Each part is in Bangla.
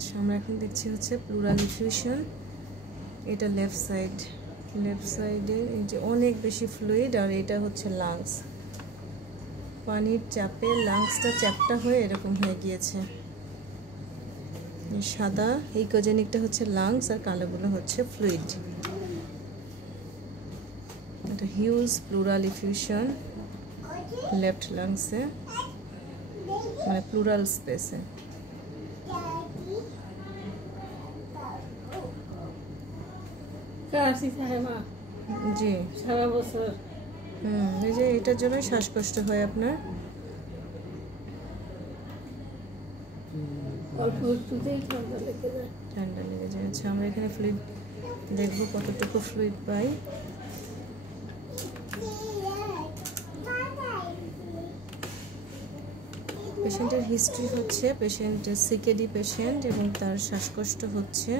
আচ্ছা, আমরা এখন দেখছি হচ্ছে প্লুরাল ইফিউশন। এটা লেফট সাইডে এই যে অনেক বেশি ফ্লুইড, আর এটা হচ্ছে লাংস। পানির চাপে লাংসটা চ্যাপটা হয়ে এরকম হয়ে গিয়েছে। সাদা ইকোজেনিকটা হচ্ছে লাংস, আর কালোগুলো হচ্ছে ফ্লুইড। এটা হিউজ প্লুরাল ইফিউশন লেফট লাংসে, মানে প্লুরাল স্পেসে। জি, সারা বছর এই যে এটার জন্য শ্বাসকষ্ট হয় আপনার। অল্প একটুতেই ঠান্ডা লেগে যায়। আচ্ছা, আমরা এখানে ফ্লুইড দেখবো কতটুকু ফ্লুইড পাই। পেশেন্টের হিস্ট্রি হচ্ছে পেশেন্ট সিকেডি পেশেন্ট, এবং তার শ্বাসকষ্ট হচ্ছে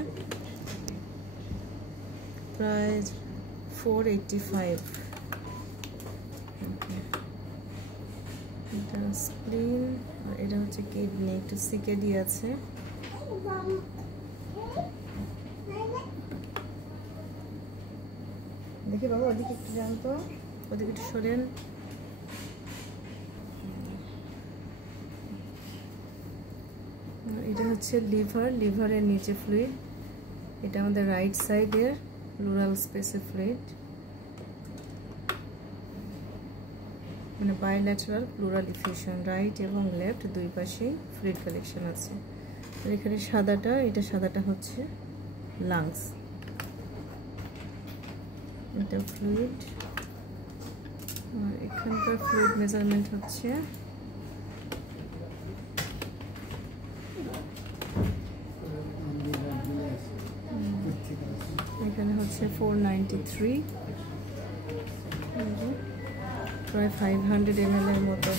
প্রায় 485। এটা স্প্লিন, আর এটা হচ্ছে কিডনি, একটু সিকেডি আছে। দেখি বাবা, ওদিকে একটু জানতো, ওদিকে একটু সরেন। এটা হচ্ছে লিভারের নিচে ফ্লুইড। এটা আমাদের রাইট সাইডের প্লুরাল স্পেসে ফ্লুইড, মানে বাইল্যাটারাল প্লুরাল ইফিউশন, রাইট এবং লেফট দুই পাশেই ফ্লুইড কালেকশন আছে। আর এখানে সাদাটা, এটা সাদাটা হচ্ছে লাংস। এটা ফ্লুইড, আর এখানকার ফ্লুইড মেজারমেন্ট হচ্ছে এখানে হচ্ছে 493, প্রায় 500 ml এর মতো।